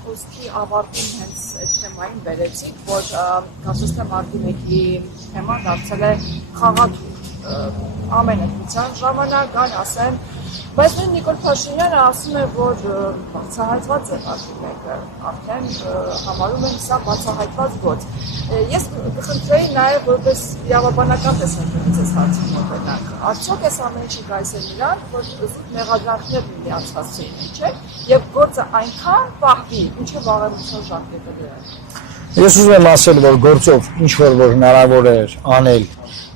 Խոսքի ավարտին հենց այդ թեմային վերեցինք, որ կարծես թե մարտի 1-ի թեման դարձել է խաղաթուղթ ամեն ընտրության ժամանակ, այն ասեն, բայց նույն Նիկոլ Փաշինյանը ասում է, որ բացահայտված է մարտի 1-ը, արդեն համարում են սա բացահայտված գործ։ Ես կխնդրեի նաև որպես իրավաբանական տեսանկյունից այս հարցին մոտենանք։ Արդյոք այս ամեն ինչը գայս է նրան, որ զուտ մեղադրանքներ միմյանց հասցեին, չէ՞, եւ գործը այնքան պահվի, ինչը վաղեմության ժամկետը դրան։ Ես ուզում եմ ասել, որ գործով ինչ որ հնարավոր էր անել,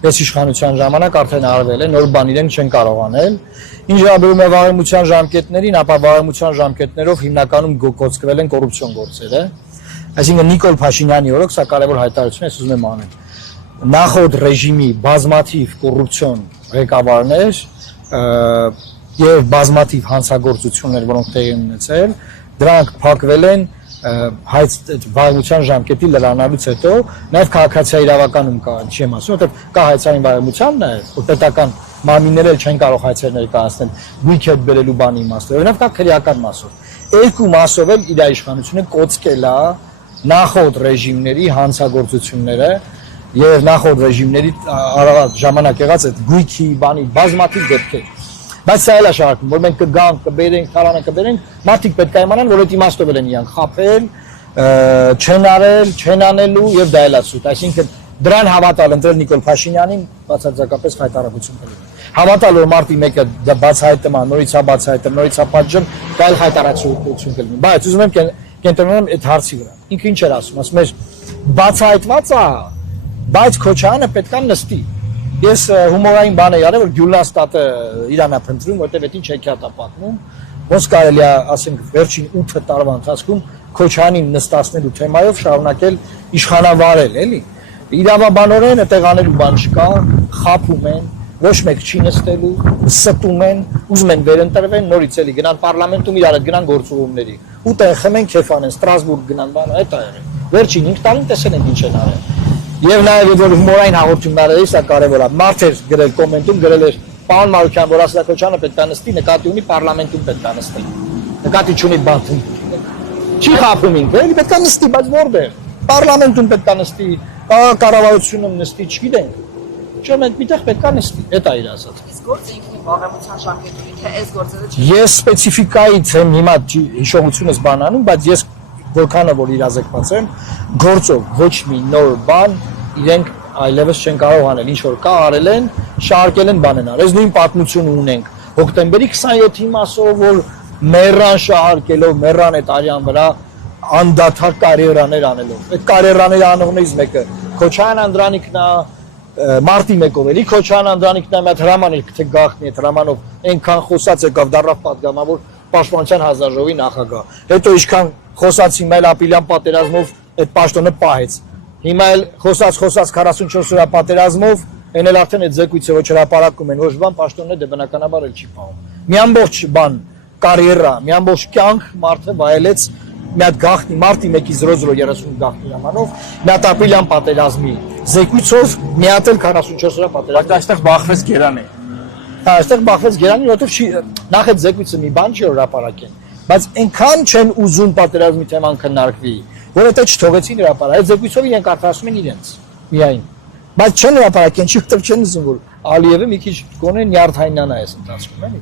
այս իշխանության ժամանակ արդեն արվել է, նոր բան իրենք չեն կարող անել։ Ինչ վերաբերում է վաղեմության ժամկետներին, ապա վաղեմության ժամկետներով հիմնականում կոծկվել են կոռուպցիոն գործերը։ Այսինքն Նիկոլ Փաշինյանի օրոք սա կարևոր հայտարարություն է, ես ուզում եմ անել։ Նախորդ ռեժիմի բազմաթիվ կոռուպցիոն ղեկավարներ եւ բազմաթիվ հանցագործություններ, որոնք տեղի են ունեցել, դրանք փակվել են վայրմության ժամկետի լրանալուց հետո, նաև քաղաքացիայի իրավականում կա, չեմ ասում, որտեղ կա հայցային վայրմության նաև, որ պետական մարմինները չեն կարող հայցեր ներկայացնել, գույք հետ բերելու բանի իմաստով, նաև կա քրեական մասով։ Երկու մասով էլ իր իշխանությունը կոծկել է նախորդ ռեժիմների հանցագործությունները եւ նախորդ ռեժիմների ժամանակ եղած այդ գույքի բանի բազմաթիվ դեպքեր։ Բայց սա էլ է շարքում, որ մենք կգանք, կբերենք, թարանը կբերենք, մարդիկ պետք է իմանան, որ այդ իմաստով են իրանք խաբել, չեն արել, չեն անելու եւ դա էլ է սուտ։ Այսինքն դրան հավատալ ընտրել Նիկոլ Փաշինյանին բացարձակապես խայտարակություն կլինի։ Հավատալ, որ մարտի 1-ը դա բացահայտում է, նորից է բացահայտում, նորից է պատժում, դա էլ խայտարակություն կլինի։ Բայց ուզում եմ կենտրոնանամ այդ հարցի վրա։ Ինքը ինչ էր ասում էր բացահայտված է, բայց Քոչարյանը պետք է նստի։ Ես հումորային բան եմ արել, որ Գյուլաստատը Իրանա փնտրում, որտեղ այդ ինչ հեքիաթ է պատմում, ոնց կարելի է, ասենք, վերջին 8 տարվա ընթացքում Քոչարյանին նստացնելու թեմայով շարունակել իշխանավարել, էլի։ Իրավաբանորեն այդտեղ անելու բան չկա, խաբում են, ոչ մեկ չի նստելու, ստում են, ուզում են վերընտրվեն, նորից էլի գնան պարլամենտում իրար հետ գնան գործողումների։ Ու տեղ խմեն, քեֆ անեն, Ստրասբուրգ գնան, բանը, այդ է եղել։ Վերջին 5 տարին տեսել ենք ինչ են արել։ Եվ նաև որ հումորային հաղորդումները սա կարևոր է։ Մարդ էր գրել կոմենտում, գրել էր պարոն Մարուկյան, որ ասել է Քոչարյանը պետք է նստի, նկատի ունի պարլամենտում պետք է նստի։ Նկատի չունի բան։ Չի խափում ինքը, էլի պետք է նստի, բայց որտեղ։ Պարլամենտում պետք է նստի, կառավարությունում նստի, չգիտենք։ Չէ՞ մենք միտեղ պետք է նստի, դա է իր ասած։ Իսկ գործը ինքնին վաղեմության ժամկետի թե այս գործերը չի։ Ես սպეციფიკայից եմ հիմա հիշողությունս բանանում, բայց ես որքանը որ իրազեկված եմ, գործով ոչ մի նոր բան իրենք այլևս չեն կարող անել, ինչ որ կա արել են, շարքել են բան են արել։ Այս նույն պատմությունը ունենք հոկտեմբերի 27-ի մասով, որ Մերրան շահարկելով, Մերրան այդ արյան վրա անդադար կարիերաներ անելով։ Այդ կարիերաները անողներից մեկը Քոչարյան Անդրանիկն է, մարտի 1-ով էլի Քոչարյան Անդրանիկն է, մի հատ հրաման էր, թե գաղտնի այդ հրամանով այնքան խոսած եկավ դառավ պատգամավոր Պաշտպանության հանձնաժողովի նախագահ։ Հետո ինչքան խոսացի Մայլ Ապիլյան պատերազմով այդ պաշտոնը պահեց։ Հիմա էլ խոսած 44 օրա պատերազմով, այն էլ արդեն այդ զեկույցը ոչ հրապարակում են, ոչ բան պաշտոնը դե բնականաբար էլ չի պահում։ Մի ամբողջ բան կարիերա, մի ամբողջ կյանք մարդը վայելեց մի հատ գաղտնի մարտի 1-ի 0030 գաղտնի հրամանով, մի հատ Ապիլյան պատերազմի զեկույցով, մի հատ էլ 44 օրա պատերազմ։ Բայց այստեղ բախվեց Գերանի։ Այստեղ բախվեց Գերանի, որովհետև նախ այդ զեկույցը մի բան չի հրապարակեն, բայց այնքան չեն ուզում պատերազմի թեման քննարկվի, որ դա չթողեցին հրապարակել։ Այդ զեկույցով իրենք արդարացնում են իրենց միայն։ Բայց չեն հրապարակեն, չի չեն ուզում որ Ալիևը մի քիչ գոնե նյարդայնանա այս ընթացքում էլի։